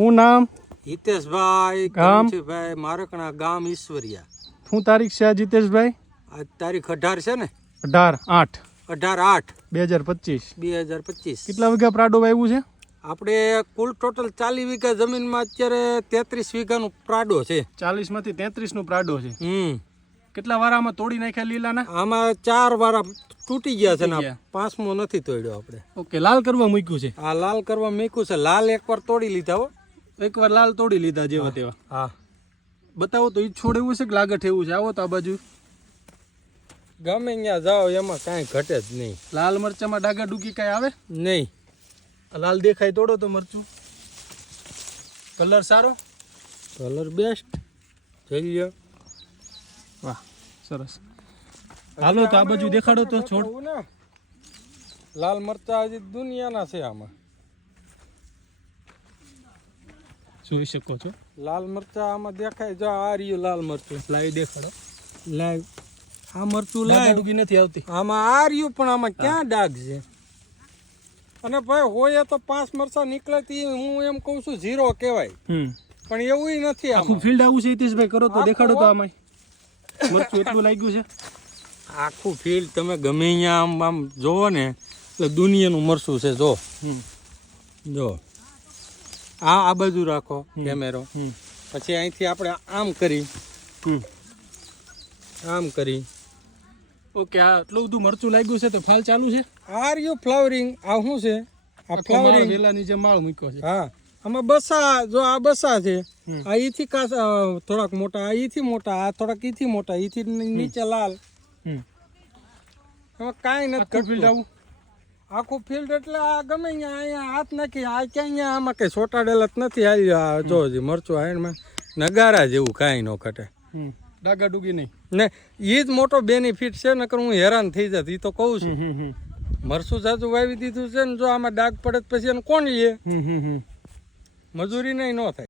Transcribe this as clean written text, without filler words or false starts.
શું નામ? હિતેશભાઈ ગામ? ભાઈ મારકણા ગામ ઈશ્વરિયા. શું તારીખ છે આ જીતેશભાઈ? આજ તારીખ 18 છે ને? 18/8 18/8 2025. 2025. કેટલા વીઘા પ્રાડો વાવ્યું છે? આપણે કુલ ટોટલ 40 વીઘા જમીનમાં અત્યારે 33 વીઘાનું પ્રાડો છે. 40 માંથી 33 નું પ્રાડો છે. કેટલા વારામાં તોડી નાખ્યા લીલાના? આમાં 4 વારા તૂટી ગયા છે ને તૂટી ગયા. 5મો નથી તોડ્યો આપણે. ઓકે, લાલ કરવા મૂક્યું છે. આ લાલ કરવા મૂક્યું છે. લાલ એકવાર તોડી લીધા હો. એકવાર લાલ તોડી લીધા જેવા તેવા. હા, બતાવો તો ઈ છોડ એવું છે કે લાગઠ એવું છે? આવો તો આ બાજુ. ગમે ત્યાં જાઓ એમાં કાંઈ ઘટે જ નહીં. લાલ મરચામાં ડાગા ડૂગી કાંઈ આવે નહીં. લાલ દેખાય તોડો તો મરચું. કલર સારો, કલર બેસ્ટ. જોઈ લ્યો. વાહ, સરસ. હાલો તો આ બાજુ દેખાડો તો છોડ. લાલ મરચા હજી દુનિયાના છે. આમાં જોઈ શકો છો લાલ મરચા આમાં દેખાય. જો આ રહ્યું લાલ મરચું. લાઈવ દેખાડો. લાઈવ આ મરચું ડાગા લાઈવ. ડૂગી નથી આવતી. આમાં આ રહ્યું પણ આમાં ક્યાં ડાઘ છે? અને ભાઈ હોય તો 5 મરચા નીકળે તો હું એમ કહું છું 0 કહેવાય. પણ એવું નથી. આખું ફિલ્ડ આવું છે હિતેશભાઈ, કરો તો દેખાડો તો આમાં મરચું એટલું લાગ્યું છે. આખું ફિલ્ડ તમે ગમે અહીંયા આમ આમ જોવો ને એટલે દુનિયાનું મરચું છે. જો જો આ બાજુ રાખો કેમેરો. પછી અહીંથી આપણે આમ કરી. ઓકે, આ એટલું બધું મરચું લાગ્યું છે તો ફાલ ચાલુ છે. Are you flowering. આ શું છે? આ ફ્લાવરિંગ વેલાની જે માળ મૂક્યો છે. હા, આમાં બસા. જો આ બસા છે. આ ઈથી થોડાક મોટા, આ ઈથી મોટા, આ થોડાક ઈથી મોટા, ઈથી નીચે લાલ. એમાં કાંઈ નથી ફિલ્ડ આવું. આખું ફિલ્ડ એટલે આ ગમે અહીંયા હાથ નાખી. આ ક્યાંય આમાં કઈ ચોટાડેલા જ નથી. આ જો મરચું આયણમાં નગારા જેવું કાંઈ ન ઘટે. ડાગા ડૂગી નહીં ને એ જ મોટો બેનિફિટ છે. નકર હું હેરાન થઈ જાત. એ તો કહું છું. મરચું જાજુ વાવી દીધું છે ને જો આમાં ડાઘ પડે પછી એને કોણ લે? મજૂરી નહીં ન થાય.